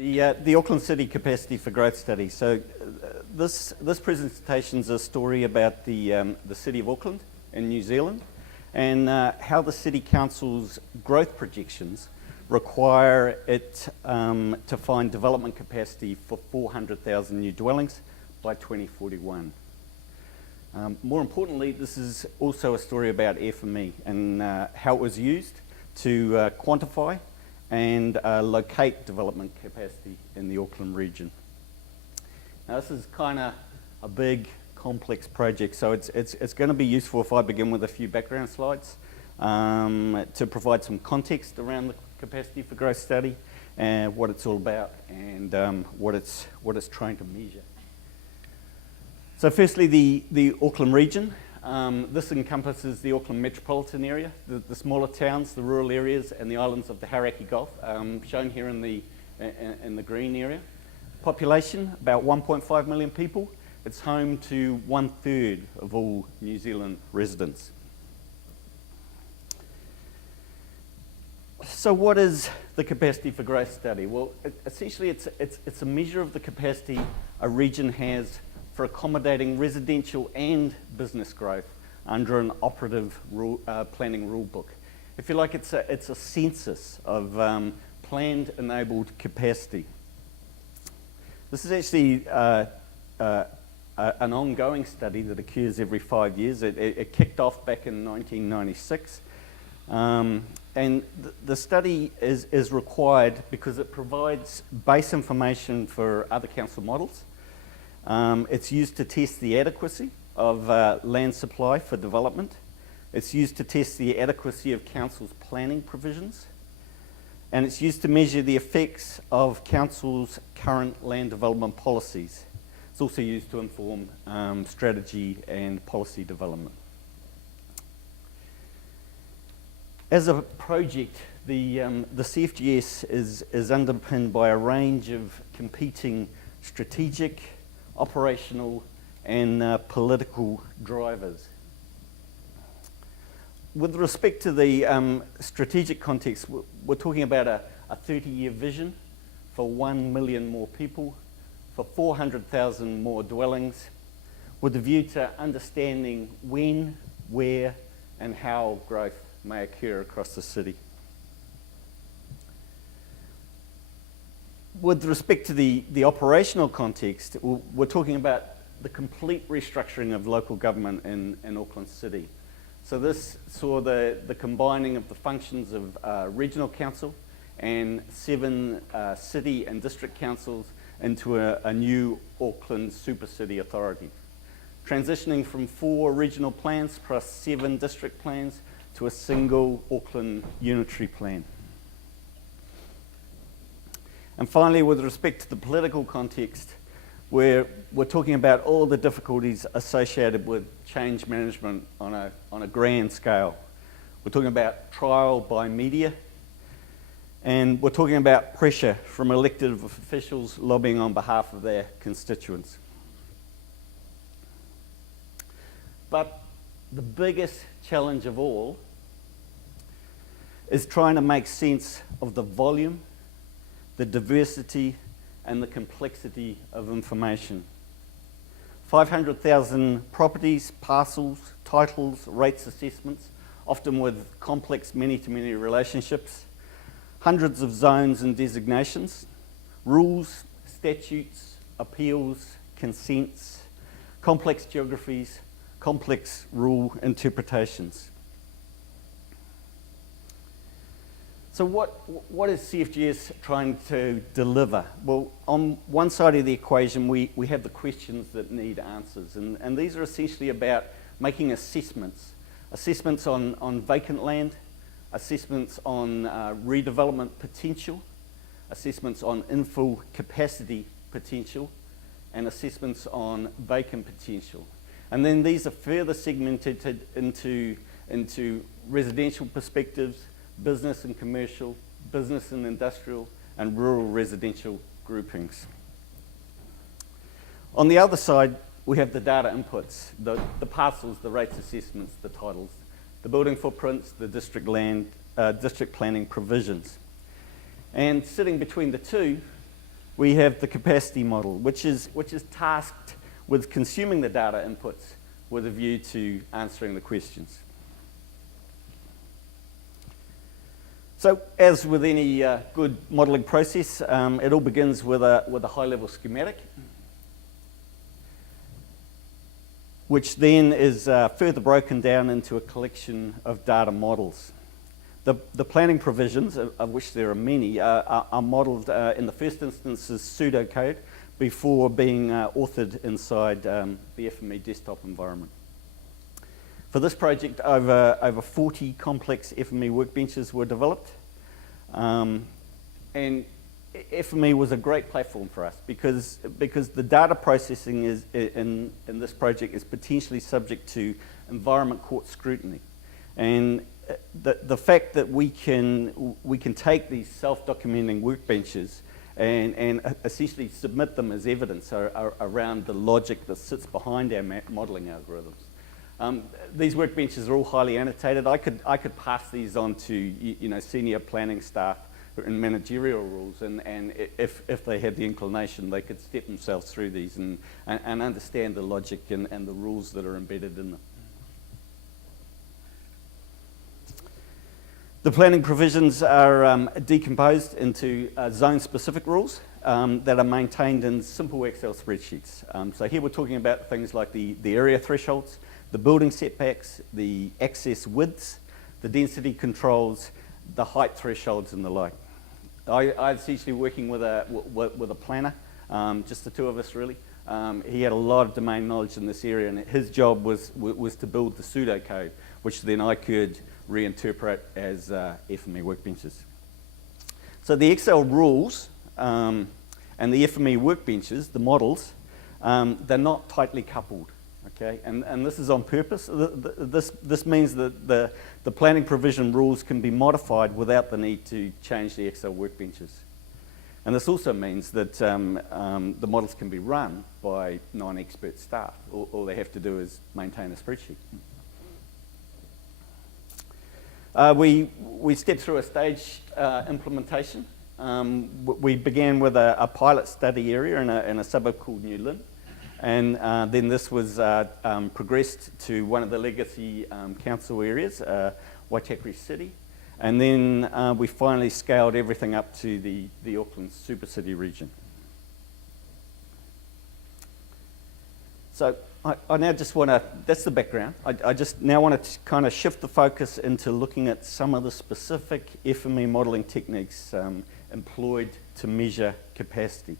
The Auckland City Capacity for Growth Study. So this presentation is a story about the City of Auckland in New Zealand and how the City Council's growth projections require it to find development capacity for 400,000 new dwellings by 2041. More importantly, this is also a story about FME and how it was used to quantify and locate development capacity in the Auckland region. Now this is kind of a big, complex project, so it's going to be useful if I begin with a few background slides to provide some context around the capacity for growth study and what it's all about and what it's trying to measure. So firstly, the Auckland region. This encompasses the Auckland metropolitan area, the smaller towns, the rural areas, and the islands of the Hauraki Gulf, shown here in the green area. Population, about 1.5 million people. It's home to 1/3 of all New Zealand residents. So what is the capacity for growth study? Well, essentially it's a measure of the capacity a region has for accommodating residential and business growth under an operative planning rule book. If you like, it's a census of planned enabled capacity. This is actually an ongoing study that occurs every 5 years. It kicked off back in 1996. And the study is required because it provides base information for other council models. It's used to test the adequacy of land supply for development. It's used to test the adequacy of council's planning provisions. And it's used to measure the effects of council's current land development policies. It's also used to inform strategy and policy development. As a project, the CFGS is underpinned by a range of competing strategic, operational and political drivers. With respect to the strategic context, we're talking about a 30-year vision for 1 million more people, for 400,000 more dwellings, with a view to understanding when, where and how growth may occur across the city. With respect to the operational context, we're talking about the complete restructuring of local government in Auckland City. So this saw the combining of the functions of regional council and 7 city and district councils into a new Auckland super city authority, transitioning from 4 regional plans plus 7 district plans to a single Auckland unitary plan. And finally, with respect to the political context, we're talking about all the difficulties associated with change management on a grand scale. We're talking about trial by media, and we're talking about pressure from elected officials lobbying on behalf of their constituents. But the biggest challenge of all is trying to make sense of the volume, the diversity and the complexity of information. 500,000 properties, parcels, titles, rates assessments, often with complex many-to-many relationships, hundreds of zones and designations, rules, statutes, appeals, consents, complex geographies, complex rule interpretations. So what is CFGS trying to deliver? Well, on one side of the equation, we have the questions that need answers. And these are essentially about making assessments. Assessments on vacant land, assessments on redevelopment potential, assessments on infill capacity potential, and assessments on vacant potential. And then these are further segmented into residential perspectives, business and commercial, business and industrial, and rural residential groupings. On the other side, we have the data inputs, the parcels, the rates assessments, the titles, the building footprints, the district planning provisions. And sitting between the two, we have the capacity model, which is tasked with consuming the data inputs with a view to answering the questions. So, as with any good modelling process, it all begins with a high-level schematic, which then is further broken down into a collection of data models. The planning provisions, of which there are many, are modelled in the first instance as pseudocode before being authored inside the FME desktop environment. For this project, over 40 complex FME workbenches were developed. And FME was a great platform for us because the data processing in this project is potentially subject to environment court scrutiny. And the fact that we can take these self-documenting workbenches and essentially submit them as evidence around the logic that sits behind our modelling algorithms. These workbenches are all highly annotated. I could pass these on to senior planning staff in managerial rules, and if they had the inclination, they could step themselves through these and understand the logic and the rules that are embedded in them. The planning provisions are decomposed into zone-specific rules that are maintained in simple Excel spreadsheets. So here we're talking about things like the area thresholds, the building setbacks, the access widths, the density controls, the height thresholds, and the like. I was essentially working with a planner, just the two of us really. He had a lot of domain knowledge in this area, and his job was to build the pseudocode, which then I could reinterpret as FME workbenches. So the Excel rules and the FME workbenches, the models, they're not tightly coupled, okay? And this is on purpose. This means that the planning provision rules can be modified without the need to change the Excel workbenches. And this also means that the models can be run by non-expert staff. All they have to do is maintain a spreadsheet. We stepped through a staged implementation. We began with a pilot study area in a suburb called New Lynn, and then this was progressed to one of the legacy council areas, Waitakere City, and then we finally scaled everything up to the Auckland Super City region. So I now just want to, that's the background. I just now want to kind of shift the focus into looking at some of the specific FME modelling techniques employed to measure capacity.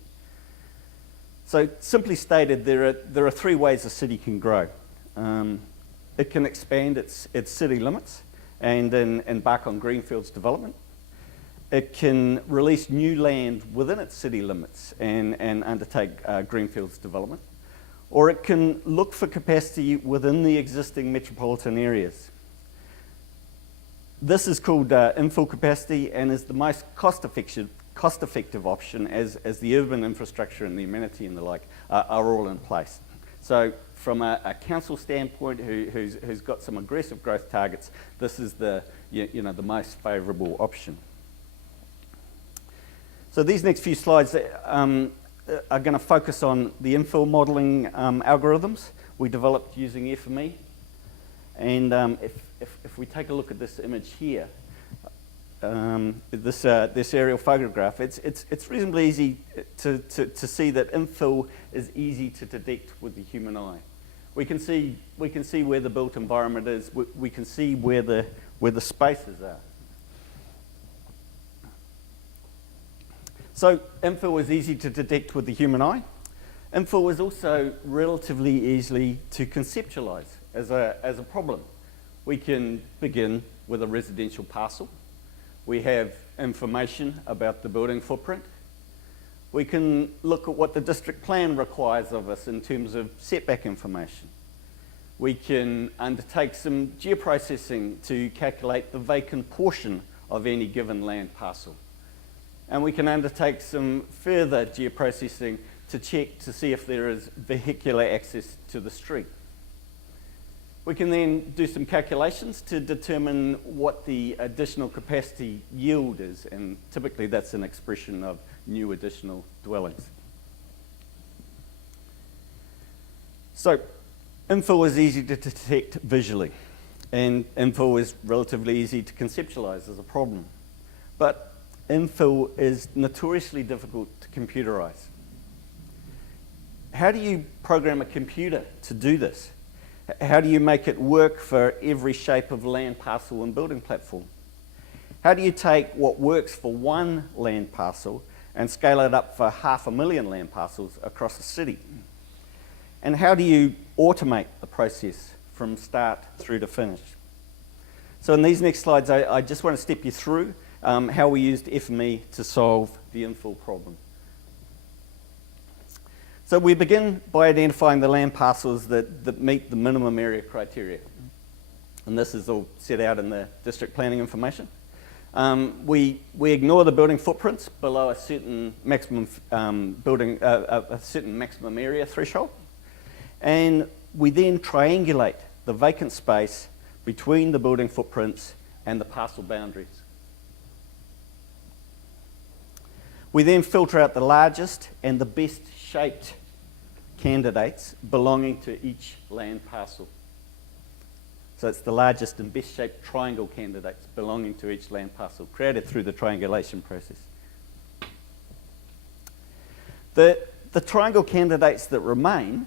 So simply stated, there are three ways a city can grow. It can expand its city limits and then embark on greenfields development. It can release new land within its city limits and undertake greenfields development. Or it can look for capacity within the existing metropolitan areas. This is called infill capacity and is the most cost-effective option as the urban infrastructure and the amenity and the like are all in place. So from a council standpoint who's got some aggressive growth targets, this is the most favourable option. So these next few slides are going to focus on the infill modelling algorithms we developed using FME. And if we take a look at this image here, this aerial photograph, it's reasonably easy to see that infill is easy to detect with the human eye. We can see where the built environment is. We can see where the spaces are. So infill is easy to detect with the human eye. Infill is also relatively easily to conceptualise as a problem. We can begin with a residential parcel. We have information about the building footprint. We can look at what the district plan requires of us in terms of setback information. We can undertake some geoprocessing to calculate the vacant portion of any given land parcel. And we can undertake some further geoprocessing to check to see if there is vehicular access to the street. We can then do some calculations to determine what the additional capacity yield is, and typically that's an expression of new additional dwellings. So, infill is easy to detect visually, and infill is relatively easy to conceptualize as a problem. But infill is notoriously difficult to computerize. How do you program a computer to do this? How do you make it work for every shape of land parcel and building platform? How do you take what works for one land parcel and scale it up for 500,000 land parcels across a city? And how do you automate the process from start through to finish? So in these next slides, I just want to step you through how we used FME to solve the infill problem. So we begin by identifying the land parcels that meet the minimum area criteria. And this is all set out in the district planning information. We ignore the building footprints below a certain maximum a certain maximum area threshold. And we then triangulate the vacant space between the building footprints and the parcel boundaries. We then filter out the largest and the best shaped candidates belonging to each land parcel. So it's the largest and best shaped triangle candidates belonging to each land parcel, created through the triangulation process. The triangle candidates that remain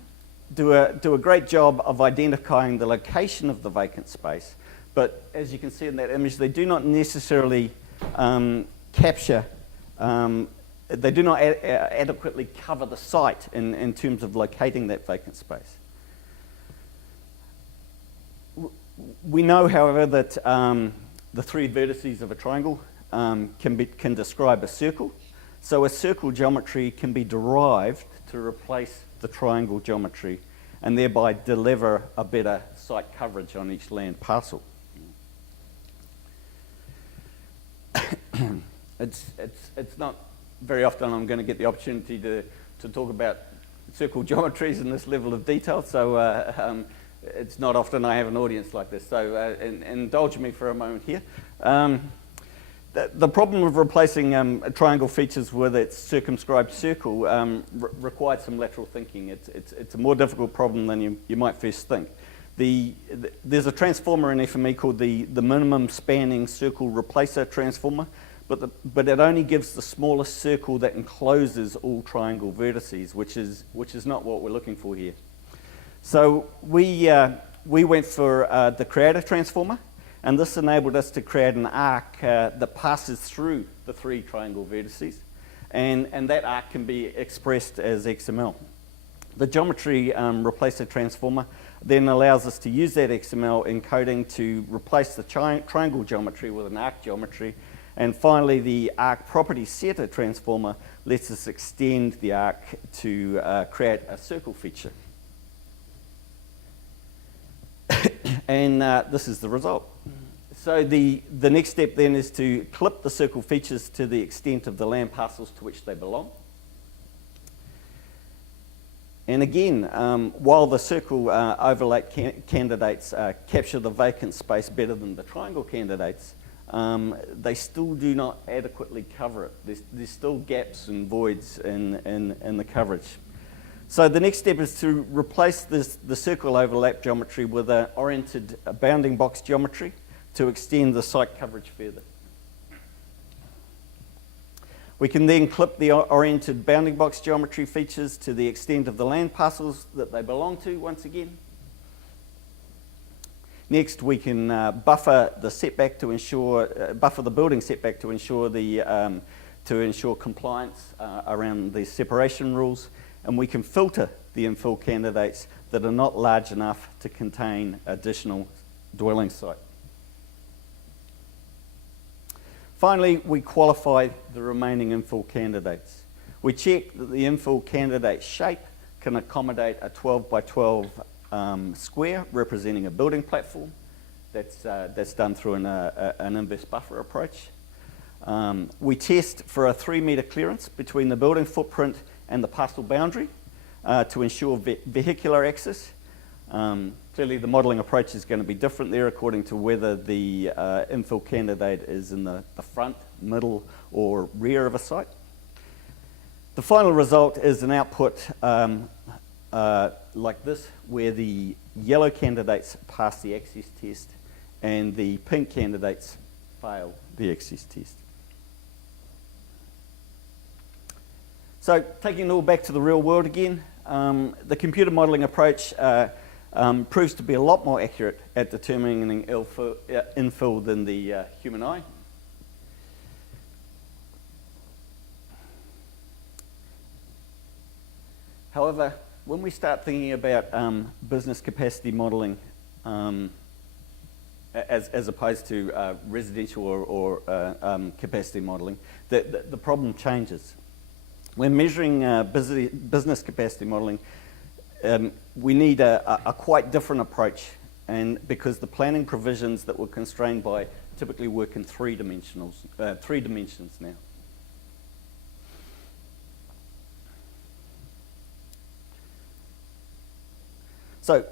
do a great job of identifying the location of the vacant space, but as you can see in that image, they do not necessarily capture they do not adequately cover the site in terms of locating that vacant space. We know, however, that the three vertices of a triangle can describe a circle. So a circle geometry can be derived to replace the triangle geometry and thereby deliver a better site coverage on each land parcel. It's not very often I'm going to get the opportunity to talk about circle geometries in this level of detail, so it's not often I have an audience like this, so indulge me for a moment here. The problem of replacing triangle features with its circumscribed circle required some lateral thinking. It's a more difficult problem than you might first think. There's a transformer in FME called the minimum spanning circle replacer transformer, but it only gives the smallest circle that encloses all triangle vertices, which is not what we're looking for here. So we went for the creator transformer, and this enabled us to create an arc that passes through the three triangle vertices, and that arc can be expressed as XML. The geometry replacer transformer then allows us to use that XML encoding to replace the triangle geometry with an arc geometry. And finally, the arc property setter transformer lets us extend the arc to create a circle feature. And this is the result. So the next step then is to clip the circle features to the extent of the land parcels to which they belong. And again, while the circle overlay candidates capture the vacant space better than the triangle candidates, they still do not adequately cover it. There's still gaps and voids in the coverage. So the next step is to replace the circle overlap geometry with an oriented bounding box geometry to extend the site coverage further. We can then clip the oriented bounding box geometry features to the extent of the land parcels that they belong to once again. Next, we can buffer the setback to ensure buffer the building setback to ensure compliance around the separation rules, and we can filter the infill candidates that are not large enough to contain additional dwelling site. Finally, we qualify the remaining infill candidates. We check that the infill candidate shape can accommodate a 12 by 12 square representing a building platform. That's done through an inverse buffer approach. We test for a 3 metre clearance between the building footprint and the parcel boundary to ensure vehicular access. Clearly the modelling approach is going to be different there according to whether the infill candidate is in the front, middle or rear of a site. The final result is an output like this, where the yellow candidates pass the access test and the pink candidates fail the access test. So taking it all back to the real world again, the computer modelling approach proves to be a lot more accurate at determining infill than the human eye. However, when we start thinking about business capacity modelling as opposed to residential or capacity modelling, the problem changes. When measuring business capacity modelling, we need a quite different approach, and because the planning provisions that we're constrained by typically work in three dimensions now. So,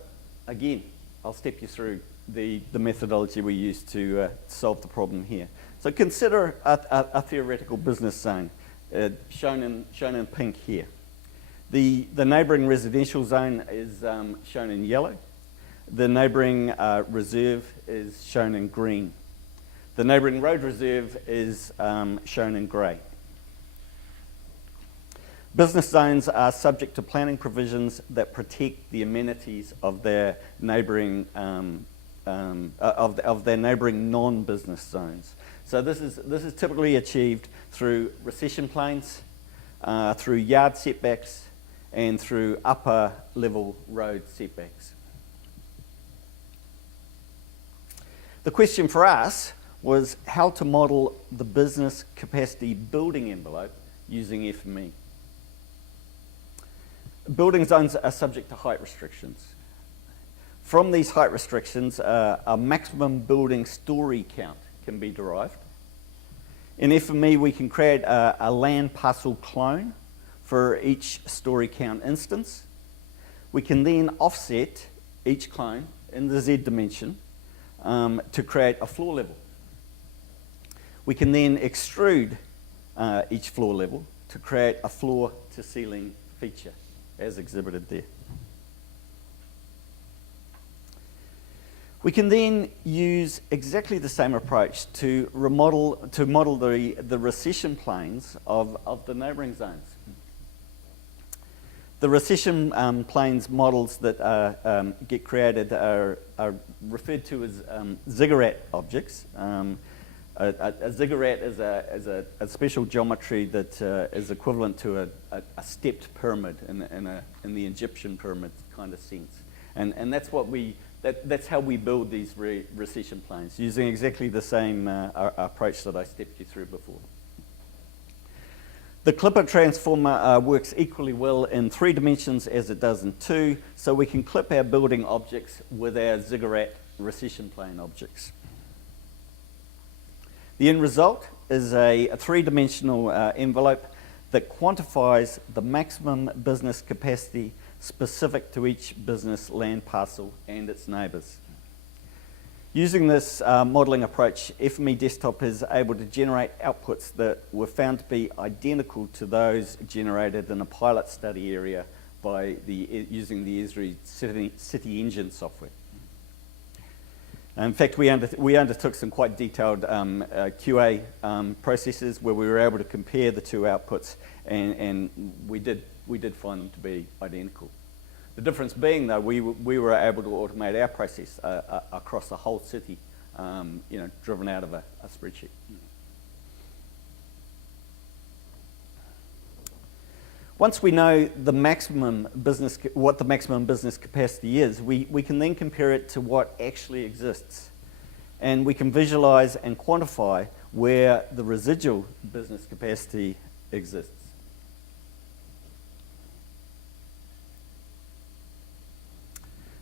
again, I'll step you through the methodology we use to solve the problem here. So consider a theoretical business zone, shown in pink here. The neighbouring residential zone is shown in yellow. The neighbouring reserve is shown in green. The neighbouring road reserve is shown in grey. Business zones are subject to planning provisions that protect the amenities of their neighbouring non-business zones. So this is typically achieved through recession planes, through yard setbacks, and through upper level road setbacks. The question for us was how to model the business capacity building envelope using FME. Building zones are subject to height restrictions. From these height restrictions, a maximum building story count can be derived. In FME, we can create a land parcel clone for each story count instance. We can then offset each clone in the Z dimension to create a floor level. We can then extrude each floor level to create a floor to ceiling feature, as exhibited there. We can then use exactly the same approach to model the recession planes of the neighbouring zones. The recession planes models that get created are referred to as ziggurat objects. A ziggurat is a special geometry that is equivalent to a stepped pyramid in the Egyptian pyramid kind of sense, and that's how we build these recession planes, using exactly the same approach that I stepped you through before. The clipper transformer works equally well in 3 dimensions as it does in 2, so we can clip our building objects with our ziggurat recession plane objects. The end result is a 3-dimensional envelope that quantifies the maximum business capacity specific to each business land parcel and its neighbours. Using this modelling approach, FME Desktop is able to generate outputs that were found to be identical to those generated in a pilot study area by using the Esri City Engine software. In fact, we undertook some quite detailed QA processes where we were able to compare the 2 outputs, and we did find them to be identical. The difference being, though, we were able to automate our process across the whole city, driven out of a spreadsheet. Once we know what the maximum business capacity is, we can then compare it to what actually exists, and we can visualize and quantify where the residual business capacity exists.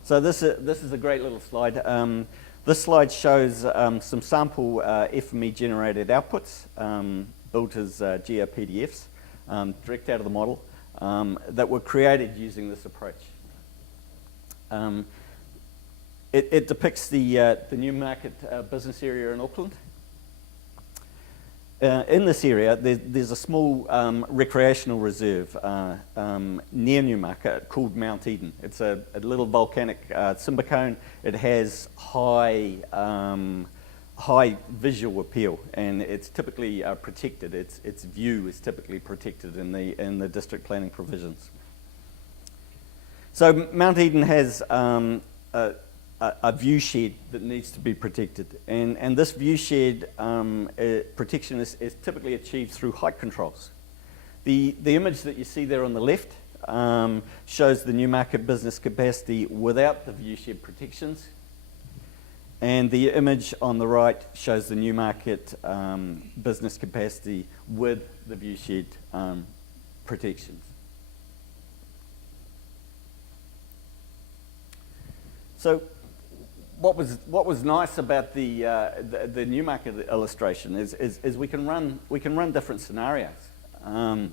So this is a great little slide. This slide shows some sample FME generated outputs built as GeoPDFs direct out of the model that were created using this approach. It depicts the Newmarket business area in Auckland. in this area, there's a small recreational reserve near Newmarket called Mount Eden. It's a little volcanic cinder cone. It has high visual appeal, and it's typically protected. Its view is typically protected in the district planning provisions. So Mount Eden has a view shed that needs to be protected, and this view shed protection is typically achieved through height controls. The image that you see there on the left shows the Newmarket business capacity without the view shed protections, and the image on the right shows the Newmarket business capacity with the view shed protections. So what was nice about the Newmarket illustration is we can run different scenarios, and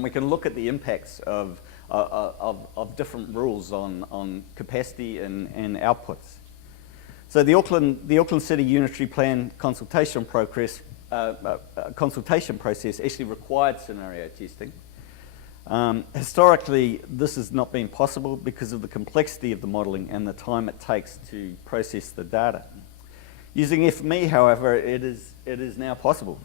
we can look at the impacts of different rules on capacity and outputs. So the Auckland City Unitary Plan consultation process actually required scenario testing. Historically, this has not been possible because of the complexity of the modelling and the time it takes to process the data. Using FME, however, it is now possible.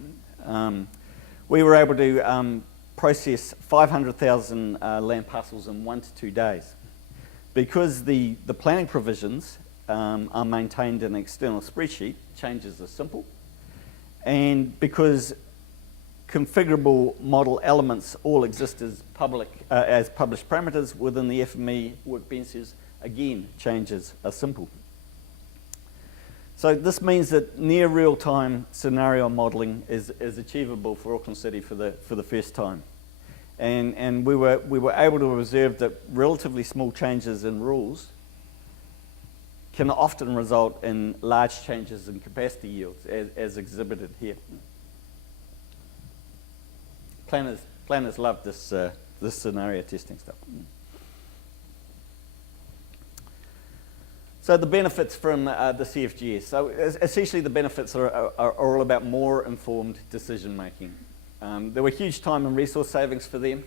We were able to process 500,000 land parcels in 1 to 2 days. Because the planning provisions are maintained in an external spreadsheet, changes are simple, and because configurable model elements all exist as published parameters within the FME workbenches, again, changes are simple. So this means that near real-time scenario modelling is achievable for Auckland City for the first time, and we were able to observe that relatively small changes in rules can often result in large changes in capacity yields, as exhibited here. Planners love this scenario testing stuff. So the benefits from the CFGS. So essentially the benefits are all about more informed decision making. There were huge time and resource savings for them.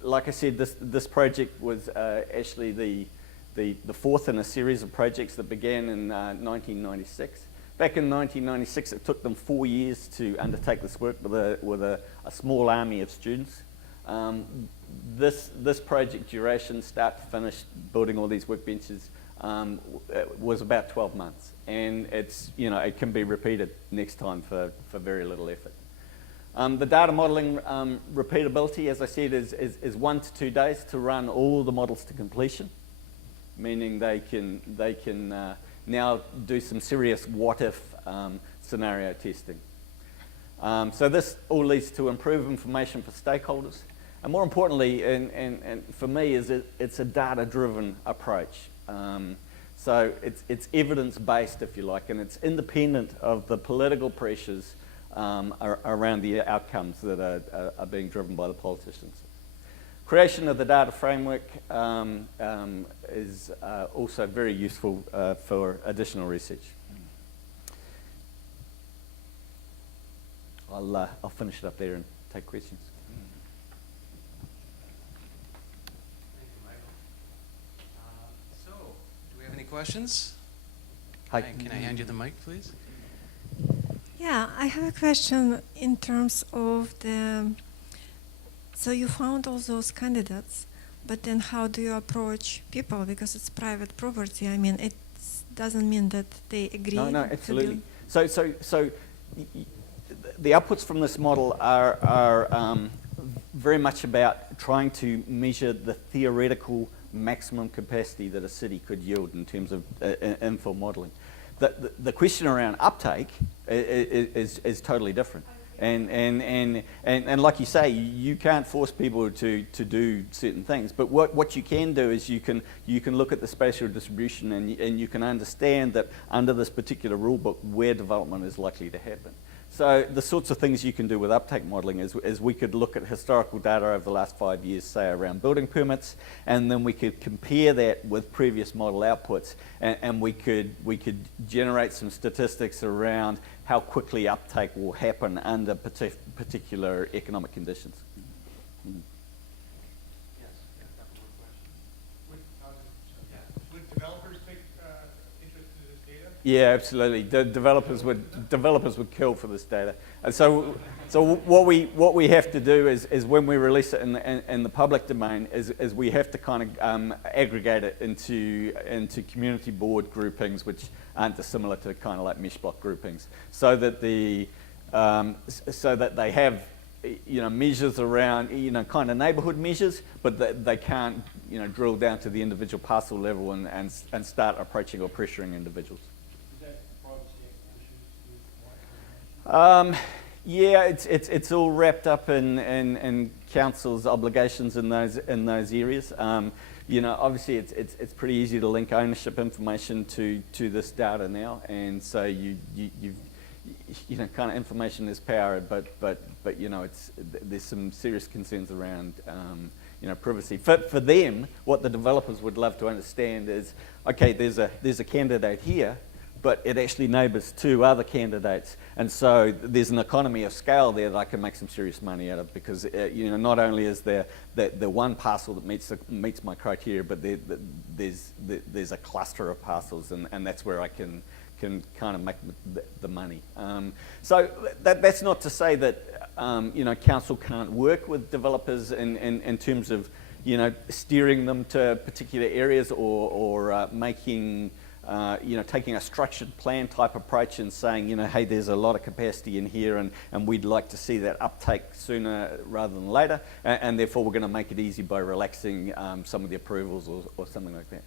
Like I said, this project was actually the fourth in a series of projects that began in 1996. Back in 1996, it took them 4 years to undertake this work with a small army of students. This project duration, start to finish, building all these workbenches, was about 12 months, and it can be repeated next time for very little effort. The data modelling repeatability, as I said, is 1 to 2 days to run all the models to completion, meaning they can now do some serious what-if scenario testing. So this all leads to improved information for stakeholders, and more importantly, and for me, it's a data-driven approach. So it's evidence-based, if you like, and it's independent of the political pressures around the outcomes that are being driven by the politicians. Creation of the data framework is also very useful for additional research. I'll finish it up there and take questions. Thank you, Michael. So, do we have any questions? Hi. Can I hand you the mic, please? Yeah, I have a question in terms of the... So you found all those candidates, but then how do you approach people? Because it's private property. I mean, it doesn't mean that they agree. No, absolutely. So the outputs from this model are very much about trying to measure the theoretical maximum capacity that a city could yield in terms of infill modelling. The question around uptake is totally different. And like you say, you can't force people to do certain things. But what you can do is you can look at the spatial distribution and you can understand that under this particular rule book where development is likely to happen. So the sorts of things you can do with uptake modeling is we could look at historical data over the last 5 years, say around building permits, and then we could compare that with previous model outputs, and we could generate some statistics around how quickly uptake will happen under particular economic conditions. Yes, a couple more questions. Would developers take interest in this data? Yeah, absolutely. Developers would kill for this data. And so what we have to do is when we release it in the public domain is we have to kind of aggregate it into community board groupings, which aren't dissimilar to kind of like mesh block groupings, so that they have measures around kind of neighbourhood measures, but they can't drill down to the individual parcel level and start approaching or pressuring individuals. Is that privacy issues with Yeah, it's all wrapped up in council's obligations in those areas. Obviously it's pretty easy to link ownership information to this data now, and so you've kind of information is power, but there's some serious concerns around privacy. For them, what the developers would love to understand is, okay, there's a candidate here, but it actually neighbours 2 other candidates, and so there's an economy of scale there that I can make some serious money out of, because not only is there the one parcel that meets my criteria, but there's a cluster of parcels, and that's where I can kind of make the money. So that's not to say that council can't work with developers in terms of steering them to particular areas or making taking a structured plan type approach and saying, hey, there's a lot of capacity in here, and we'd like to see that uptake sooner rather than later, and therefore we're going to make it easy by relaxing some of the approvals or something like that.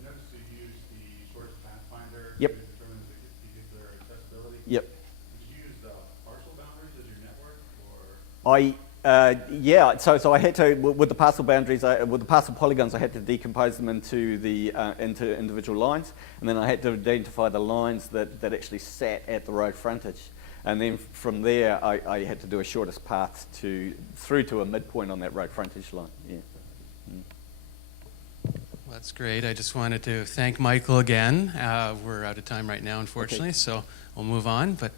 I noticed you use the source pathfinder Yep. to determine the particular accessibility. Yep. Did you use the parcel boundaries as your network, or? So I had to, with the parcel boundaries, with the parcel polygons, I had to decompose them into individual lines, and then I had to identify the lines that actually sat at the road frontage, and then from there I had to do a shortest path through to a midpoint on that road frontage line. Yeah. Well, that's great. I just wanted to thank Michael again. We're out of time right now, unfortunately, so we'll move on. But